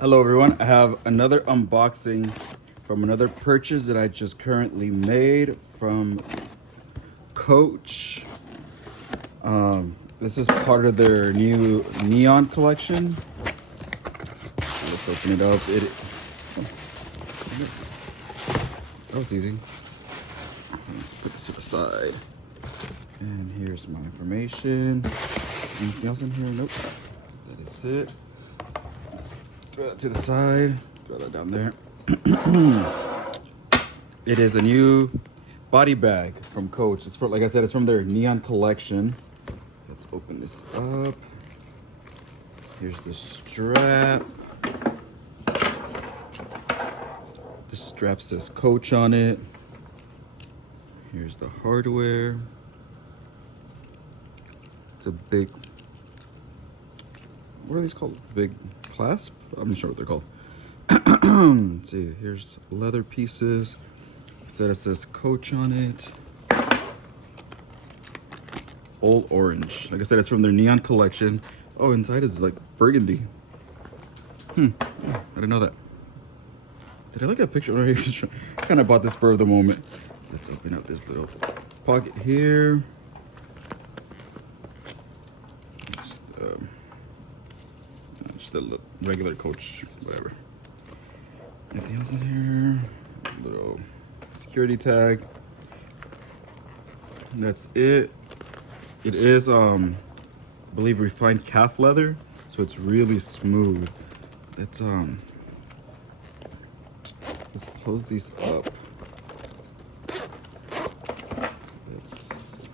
Hello everyone, I have another unboxing from another purchase that I just currently made from Coach. This is part of their new neon collection. Let's open it up. That was easy. Let's put this to the side. And here's my information. Anything else in here? Nope. That is it. Throw that to the side. Throw that down there. It is a new body bag from Coach. It's for, like I said, it's from their neon collection. Let's open this up. Here's the strap. The strap says Coach on it. Here's the hardware. It's a big, what are these called? Big clasp? I'm not sure what they're called. Let's see, here's leather pieces. It says Coach on it. All orange. Like I said, it's from their neon collection. Oh, inside is like burgundy. I didn't know that. Did I look at a picture? I kind of bought this spur of the moment. Let's open up this little pocket here. Just a regular Coach, whatever. Anything else in here? Little security tag. And that's it. It is, I believe, refined calf leather, so it's really smooth. It's let's close these up. Let's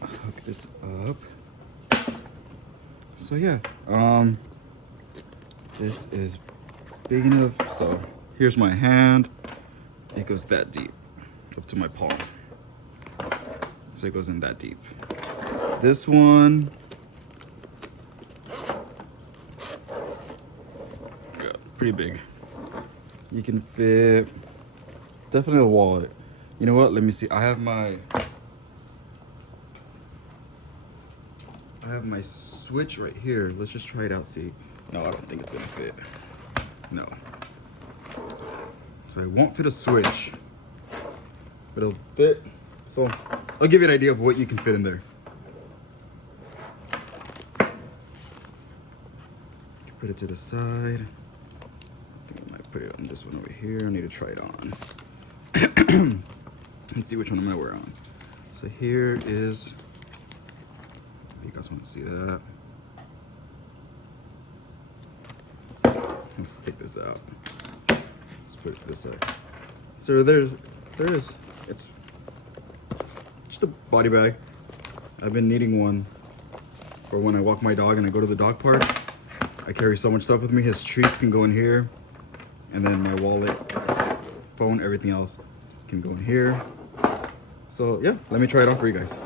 hook this up. So yeah, this is big enough. So here's my hand. It goes that deep, up to my palm. So it goes in that deep. This one, yeah, pretty big. You can fit definitely a wallet. You know what? Let me see. I have my switch right here. Let's just try it out. See? No, I don't think it's gonna fit. No. So I won't fit a switch, but it'll fit. So I'll give you an idea of what you can fit in there. Put it to the side. I think I might put it on this one over here. I need to try it on. Let's see which one I'm gonna wear on. So here is, you guys want to see that? Let's take this out. Let's put it to the side. So there is. It's just a body bag. I've been needing one for when I walk my dog and I go to the dog park. I carry so much stuff with me. His treats can go in here, and then my wallet, phone, everything else can go in here. So yeah, let me try it on for you guys.